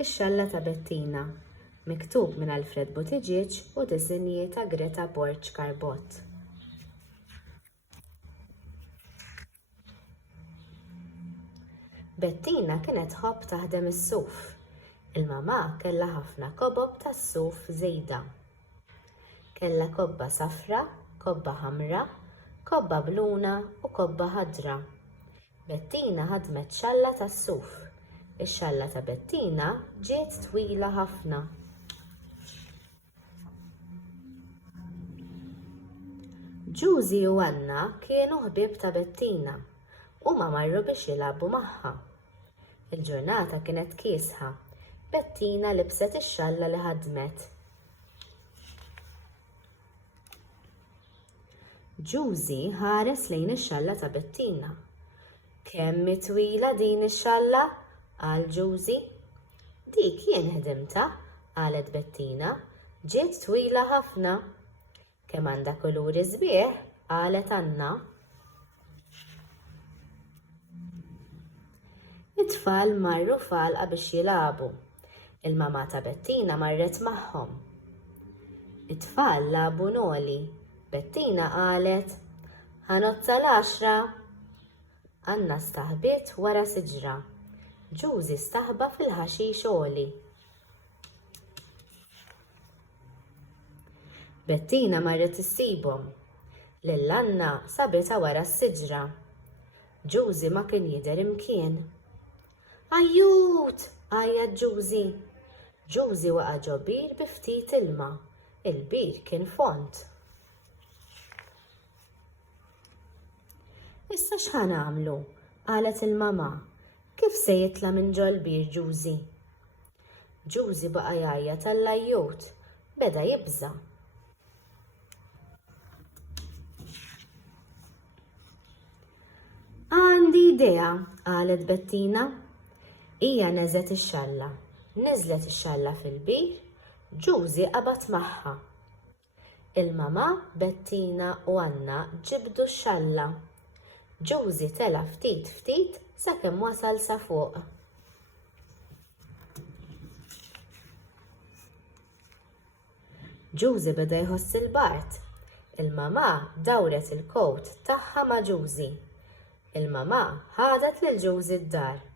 Ix-xalla ta' Bettina, miktub minn Alfred Buttigieg u disinji ta' Greta Borch-Carbot. Bettina kienet tħobb taħdem is-suf. Il-mamà kellha ħafna kobob tas-suf żejda. Kellha kobba safra, kobba ħamra, kobba bluna u kobba ħadra. Bettina ħadmet xalla tas-suf. Ix-xalla ta' Bettina ġiet twila ħafna. Giusy u Anna kienu ħbieb ta' Bettina u ma marru biex jilagħbu magħha. Il-ġurnata kienet kiesħa. Bettina libset ix-xalla li ħadmet. Giusy ħares lejn ix-xalla ta' Bettina. Kemm twila din ix-xalla? Qal Giusy. Dik jien ħdimta, qalet Bettina, ġiet twila ħafna. Kemm għandha kuluri sbieħ, qalet Anna. It-tfal marru falqa biex jilagħbu. Il-mamà ta' Bettina marret magħhom. It-tfal lagħbu noli. Bettina qalet, ħanozza l-10. Anna staħbiet wara siġra. Giusy staħba fil-ħaxix għoli. Bettina marret issibhom. Lil Anna sabitha wara s-siġra. Giusy ma kien jidher imkien. Ajjut! għajjat Giusy. Giusy waqa' ġo bir bi ftit ilma. Il-bir kien font. Issa x'ħan għamlu? qalet il-mamà. Kif se jitla' minn ġo l-bir Giusy? Giusy baqa' jgħajjat tal-ajjut, beda jibża. Għandi idea, qalet Bettina. Hija neżet ix-xalla. Niżlet ix-xalla fil-bir, Giusy qabad magħha. Il-mamà, Bettina u Anna ġibdu x-xalla. Giusy tela ftit ftit sakemm wasal sa fuq. Giusy beda jħoss il-bart. Il-mamà dawret il-kot tagħha ma' Giusy. Il-mamà ħadet lil Giusy d-dar.